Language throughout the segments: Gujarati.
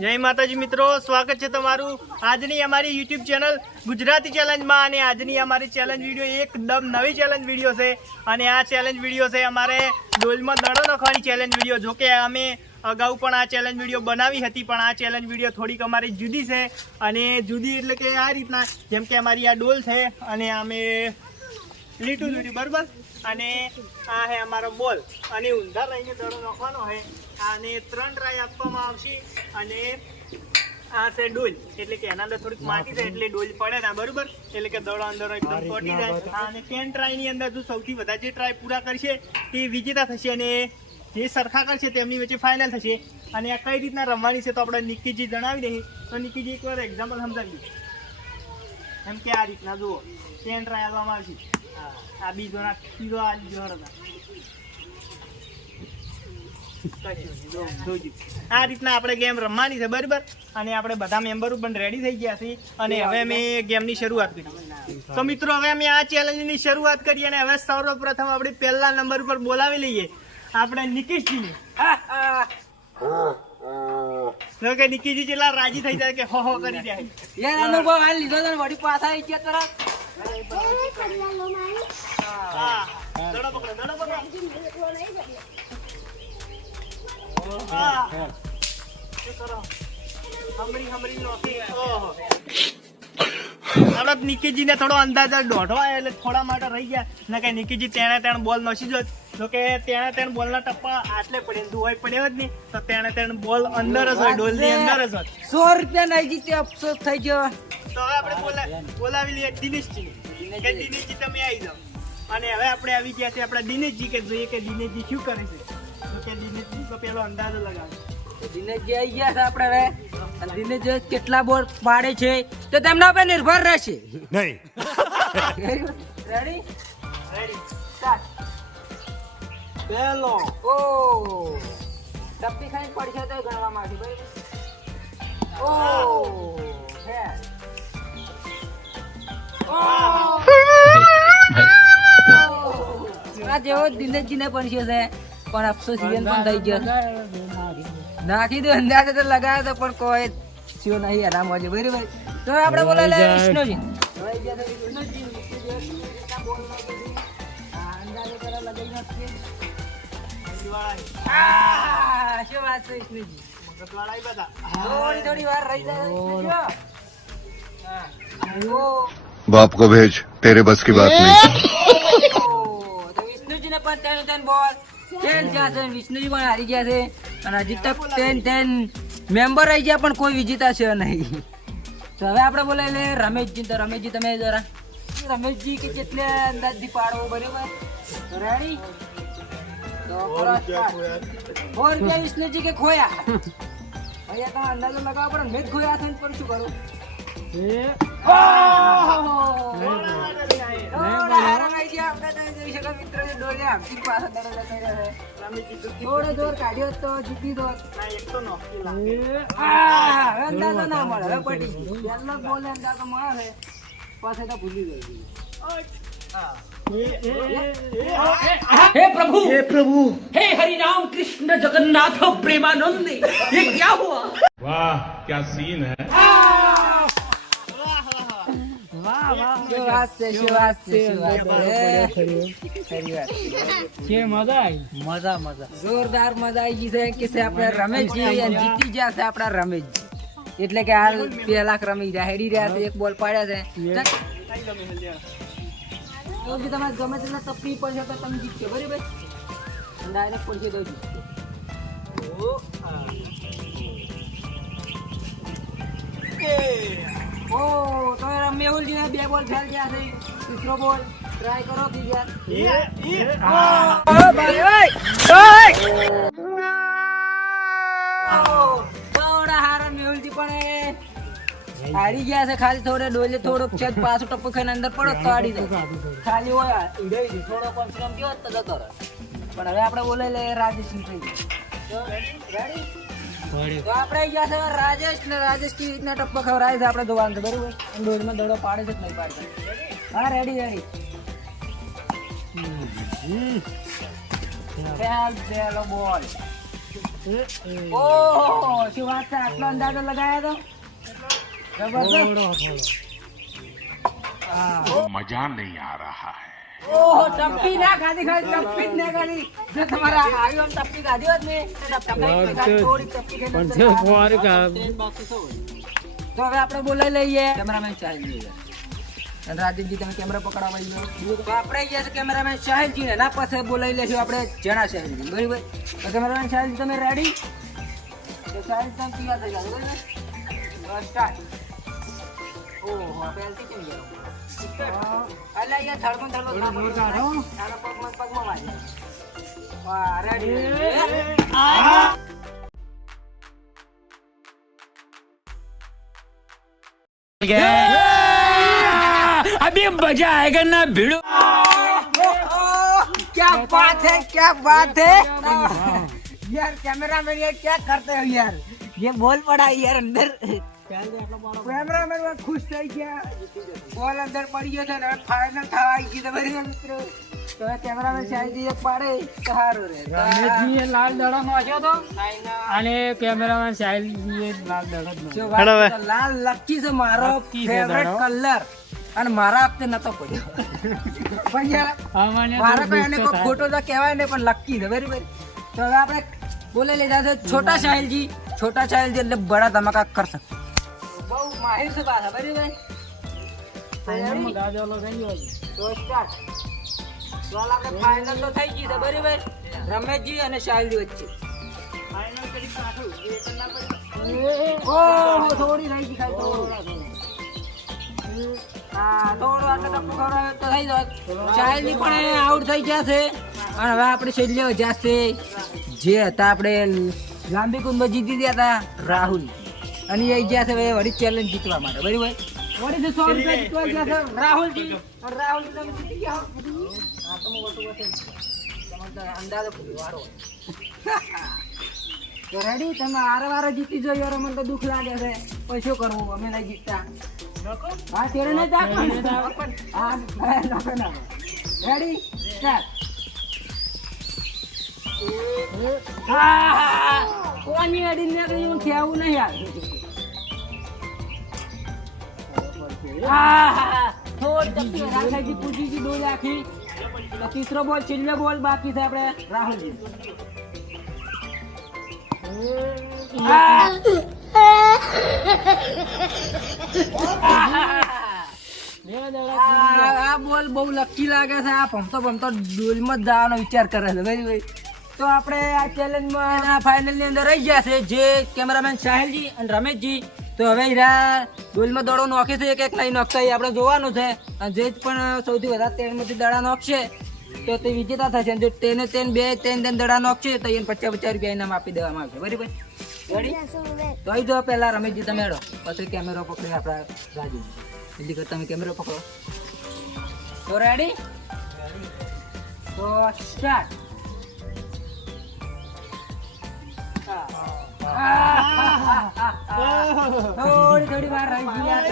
જય માતાજી મિત્રો, સ્વાગત છે તમારું આજની અમારી યુટ્યુબ ચેનલ ગુજરાતી ચેલેન્જમાં। અને આજની અમારી ચેલેન્જ વિડીયો એકદમ નવી ચેલેન્જ વિડીયો છે। અને આ ચેલેન્જ વિડીયો છે અમારે ડોલમાં દડો નખવાની ચેલેન્જ વિડીયો। જોકે અમે અગાઉ પણ આ ચેલેન્જ વિડીયો બનાવી હતી, પણ આ ચેલેન્જ વિડીયો થોડીક અમારી જુદી છે। અને જુદી એટલે કે આ રીતના, જેમ કે અમારી આ ડોલ છે અને અમે લીટું લીટું બરાબર, અને આ હે અમારો બોલ, અને ઊંધા રહીને દડો નાખવાનો છે। આને 3 ટ્રાય આપવામાં આવશે। અને આ છે ડોલ, એટલે કે એના અંદર થોડીક માટી છે એટલે ડોલ પડે ના બરાબર, એટલે કે દડો અંદર એકદમ ચોટી જાય। અને 10 ટ્રાયની અંદર જો સૌથી વધારે જે ટ્રાય પૂરા કરશે તે વિજેતા થશે, અને જે સરખા કરશે તેમની વચ્ચે ફાઇનલ થશે। અને આ કઈ રીતના રમવાની છે તો આપણે નિકીજી જણાવી દઈએ। તો નિકીજી એકવાર એક્ઝામ્પલ સમજાવી દઈએ, એમ કે આ રીતના જુઓ 10 ટ્રાય આપવામાં આવશે। આ બીજો આ બીજો આ રીતના આપણે ગેમ રમવાની છે બરાબર। અને આપણે બધા મેમ્બરો પણ રેડી થઈ ગયા છીએ, અને હવે અમે ગેમની શરૂઆત કરી। તો મિત્રો હવે અમે આ ચેલેન્જની શરૂઆત કરીએ, અને હવે સૌપ્રથમ આપણે પહેલા નંબર ઉપર બોલાવી લઈએ આપણે નિકીશજીને। જો કે નિકીશજી જેટલા રાજી થઈ જાય કે હો હો કરી જાય યાર અનુભવ હાલ લીધો તો વડી પાછા આવી ગયા તરત। હા દડો પકડો, દડો પકડો। હા શું કરો હમરી નોખી। ઓહો આપણે નિકીજીને થોડો અંદાજ દોઢો આવ્યો એટલે થોડા માટે રહી ગયા, ને કે નિકીજી તેણે બોલ નોસી જોત। જો કે તેણે બોલના ટપ્પા આટલે પડે દુવાઈ પડ્યો જ નહીં, તો તેણે બોલ અંદર જ હોય, ડોલની અંદર જ હોય। 100 રૂપિયા નહીં જીતે, અફસોસ થઈ ગયો। તો હવે આપણે બોલાવી લઈએ દિનેશજીને કે દિનેશજી તમે આવી જાઓ। અને હવે આપણે આવી ગયા છે આપણા દિનેશજી, કે જોઈએ કે દિનેશજી શું કરે છે। તો કે દિનેશજી તો પેલો અંદાજો લગાવે। દિનેશજી આવી ગયા છે આપણે હવે, અને દિનેશજી કેટલા બોલ પાડે છે તો તેમના પર નિર્ભર રહેશે। નહીં રેડી સ્ટાર્ટ। પેલો ઓ ટપ્પી ખાઈ પડશે તો ગણવામાં આવશે બરાબર। ઓ હે આ જેવો દિનેશજીને પણ છે, પણ અફસોસ ઈયન પણ થઈ ગયો। નાખી દો અંદાજે તો લગાવ્યો તો પણ કોઈ થયો નહીં આરામ વાજે બરાબર। તો આપણે બોલાવે વિષ્ણુજી, શું વાત છે વિષ્ણુજી, થોડી વાર રહી જાય। बाप को भेज, तेरे बस की बात नहीं। તો વિષ્ણુજી ને પણ 10 બોલ 10 ગયા છે, વિષ્ણુજી પણ હારી ગયા છે, અને હજી તક 10 મેમ્બર આવી ગયા પણ કોઈ વિજેતા છે નહીં। તો હવે આપણે બોલાવી લે રમેશજી। તો રમેશજી તમે જરા રમેશજી કે કેટલે અંદાજથી પાડવો બરાબર, રેડી? તો 4 રૂપિયા વિષ્ણુજી કે ખોયા, અહીંયા તમે અંદાજો લગાવો પણ મેં જ ખોયા છે પણ શું કરું? થોડો જોર કાઢ્યો તો જીતી દો। અંદાજો ના મળે, હવે પડી પહેલો બોલ અંદાજો મળે પાછળ તો ભૂલી ગઈ। हे प्रभु हे हरि राम कृष्ण जगन्नाथ प्रेमानंद, ये क्या हुआ? वाह क्या सीन है। જોરદાર મજા આવી ગઈ છે કે આપણે રમેશજી જીતી ગયા છે આપણા રમેશજી, એટલે કે હાલ 2 લાખ રમી રહ્યા, હેડી રહ્યા છે, 1 બોલ પાડ્યા છે। તો જે તમે ગમે તેટલા તકલીફ પડશે તો તમે જીતશો બરાબર, ડાયરેક્ટ પડશે તો જીતશો। ઓ તો મેહુલજી ને 2 બોલ ફેલ ગયા છે, ત્રીજો બોલ ટ્રાય કરો બીજા। થોડા હારા મેહુલજી પણ હારી ગયા છે, ખાલી ડોલે થોડોક છે પાછું ટપ્પો ખાઈને અંદર પડો તો હારી જાય, ખાલી હોય થોડો કોન્ફિડન્સ ગયો તો જતો રહે। પણ હવે આપણે બોલાવી લે રાજેશ ની થઈ રેડી। તો આપણે ગયા છે રાજેશ ને, રાજેશ કેવી રીતના ટપ્પો ખવડાવે છે આપણે જોવાનું છે બરોબર, ડોલમાં દડો પાડે છે કે નહીં પાડતા। હા રેડી પહેલો બોલ ઓહો શું વાત છે, આટલો અંદાજો લગાયા તો જબરદસ્ત. मजा नहीं आ रहा है. ઓહો ટપ્પી ના ખાધી, ખાલી ટપ્પી જ ના ખાધી. જો તમારા આવ્યો આમ ટપ્પી ખાધી હોત ને તો ટપ્પી ખાધી, થોડી ટપ્પી ખાધી. તો હવે આપણે બોલાવી લઈએ કેમેરામેન સાહેબજી અને રાજીવજી, તમે કેમેરા પકડવા આવી જાઓ. તો આપણે ગયા છે કેમેરામેન સાહેબજી ને એના પાસે બોલાવી લેશું આપણે જણા સાહેબજી, બરાબર? તો કેમેરામેન સાહેબજી તમે રેડી? તો સાહેબ તમે તૈયાર થઈ જાઓ, બરાબર? સ્ટાર્ટ. ઓહો આપણે હાલતી કેમ ગયો? અલ્યા અહીંયા થડમાં ચાલો પગમાં વાગી. વાહ રેડી. अभी मजा आएगा ना भिड़ो. क्या बात है, क्या बात है यार, कैमरामैन ये क्या करते हो यार, ये बॉल पड़ा यार अंदर. कैमरामैन वो खुश થઈ ગયા, બોલ અંદર પડી ગયો છે ને ફાઇનલ થવા આવી ગઈ તમારી મિત્રો. તો કેમેરામેન સાહેબજી એક પાડે તો સારું રહે. રમેશજીએ લાલ દડો નોખ્યો તો અને કેમેરામેન સાહેબજીએ લાલ દડો જ જો હેલો વાત તો લાલ લકી છે મારો લકી છે ફેવરેટ દડો. કલર, અને મારા વખતે નતો પડ્યો. પણ યાર મારા કોઈ એને કોઈ ખોટો તો કહેવાય ને, પણ લકી છે બરાબર. તો હવે આપણે બોલે લીધા છે છોટા સાહેલજી. છોટા સાહેલજી એટલે બડા ધમાકા કર શકते, બહુ માહિર છે પાછા બરાબર. ગાજોલો થઈ ગયો છે. તો સ્ટાર્ટ. તો હાલ આપણે ફાઇનલ તો થઈ ગઈ છે બરાબર, રમેશજી અને સાહેલજી વચ્ચે. ઓહો થોડી રહી ગઈ ખાલી થોડી. હા થોડું આટલું ટપકું ખવડાવે તો થઈ જાત. સાહેલજી પણ આઉટ થઈ ગયા છે અને હવે આપણે છેલ્લે વધ્યા છે જે હતા આપણે લાંબી કુંભમાં જીતી ગયા હતા રાહુલ, અને એ ગયા છે હવે વળી ચેલેન્જ જીતવા માટે બરાબર. વળી 100 રૂપિયા જીતવા ગયા છે રાહુલજી, અને રાહુલજી તમે જીતી ગયા હો. હા તો હું વટું વટું તમારે તો અંદાજો પૂરી વાળો. તો રેડી, તમે આરે જીતી જો યાર, મને તો દુઃખ લાગે છે, પણ શું કરવું, અમે નહીં જીતતા. હા તેરે નહીં તાક હા નાખો નાખો. Ready start. કોની અડી ને કઈ હું કેવું નહીં યાર. થોડી ટપ્પી રાખાજી પૂછી જી ડોલ આખી. તો તીસરો બોલ છેલ્લો બોલ બાકી છે આપણે રાહુલજી. આ બોલ બહુ લકી લાગે છે. આ ભમતો ડોલમાં જ જવાનો વિચાર કરે છે ભાઈ. તો આપણે આ ચેલેન્જમાં આ ફાઇનલની અંદર રહી ગયા છે જે કેમેરામેન સાહેલજી અને રમેશજી. તો હવે હીરા ડોલમાં દડો નોખે છે, એક નહીં નોખતા એ આપણે જોવાનું છે. અને જે પણ સૌથી વધારે તેમાંથી દડા નોખશે તો તે વિજેતા થશે. જો તેને ત્રણ દડા નોખશે તો એને 50 રૂપિયા ઇનામ આપી દેવામાં આવશે બરાબર. રેડી? તો અહીં જો પહેલા રમેશજી તમે હેડો, પછી કેમેરો પકડી આપણા રાજુ. જલ્દી કર તમે કેમેરો પકડો. તો રેડી? તો સ્ટાર્ટ. થોડી વાર રહી ગઈ યાર.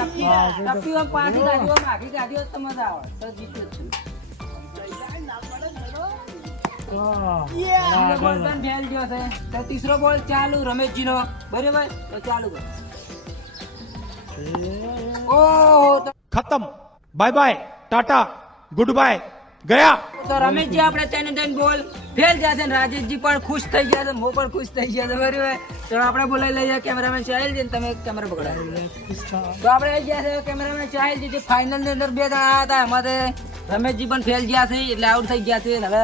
ટપ્પી પાછી ગાડીઓ માગી ગાડીઓ તો મજા આવે તો જીતું જ છું. બોલ પણ ફેલ ગયો છે. તો તીસરો બોલ ચાલુ રમેશજી નો બરાબર. તો ચાલુ કર. ઓહો તો खत्म bye bye tata goodbye गया. તો રમેશજી આપણે ત્રણ બોલ ફેલ ગયા છે, રાજેશજી પણ ખુશ થઈ ગયા છે, હું પણ ખુશ થઈ ગયા છે બરાબર. તો આપણે બોલાવી લઈએ કેમેરામેન સાહેલજી ને તમે કેમેરા પકડાવો. તો આપણે આવી ગયા છે કેમેરામેન સાહેલજી જે ફાઇનલ ની અંદર 2 જણા આવ્યા હતા, એમાંથી રમેશજી પણ ફેલ ગયા છે એટલે આઉટ થઈ ગયા છે. હવે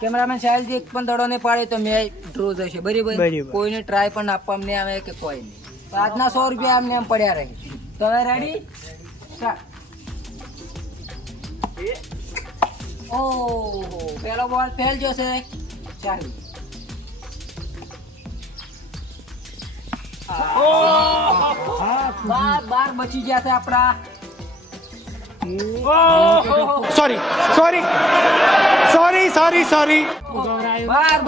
કેમેરામેન સાહેલજી એક પણ દડો નહીં પાડે તો મેચ ડ્રો જશે બરાબર. કોઈને ટ્રાય પણ આપવામાં નહીં આવે કે કોઈ નહીં. તો આજના 100 રૂપિયા આમને એમ પડ્યા રહે. તો હવે રેડી સ્ટાર્ટ. ઓહો પેલો બોલ ફેલ જશે. ચાલુ. બાર બચી ગયા છે આપણા. Sorry sorry sorry sorry sorry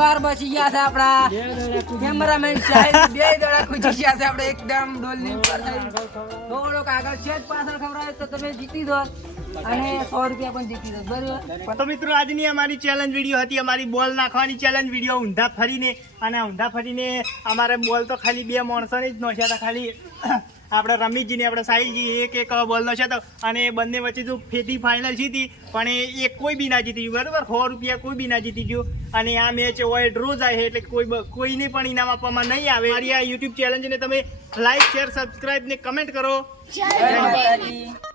બાર બચી ગયા છે આપડા કેમેરામેન સાહેબ 2 દડા કૂદી ગયા છે આપણે એકદમ ડોલની ઉપર થઈ થોડોક આગળ છે જ પાછળ ખવડાવે તો તમે જીતી દો અને 100 રૂપિયા પણ જીતી દો બરાબર. તો મિત્રો આજની અમારી ચેલેન્જ વિડીયો હતી અમારી બોલ નાખવાની ચેલેન્જ વિડીયો ઊંધા ફરીને અને ઊંધા ફરીને અમારે બોલ તો ખાલી 2 માણસોને જ નોખ્યા હતા ખાલી આપણે રમીતજીને આપણે સાહિલજી એક બોલ નોખ્યા હતો અને બંને વચ્ચે જો ફેટી ફાઇનલ જીતી પણ એ કોઈ બી ના જીતી ગયું બરાબર 100 રૂપિયા કોઈ બી ના જીતી ગયું અને આ મેચ હોય ડ્રો જાય છે એટલે કોઈને પણ ઇનામ આપવામાં નહીં આવે. મારી આ યુટ્યુબ ચેલેન્જને તમે લાઈક શેર સબસ્ક્રાઇબ ને કમેન્ટ કરો. જય માતાજી.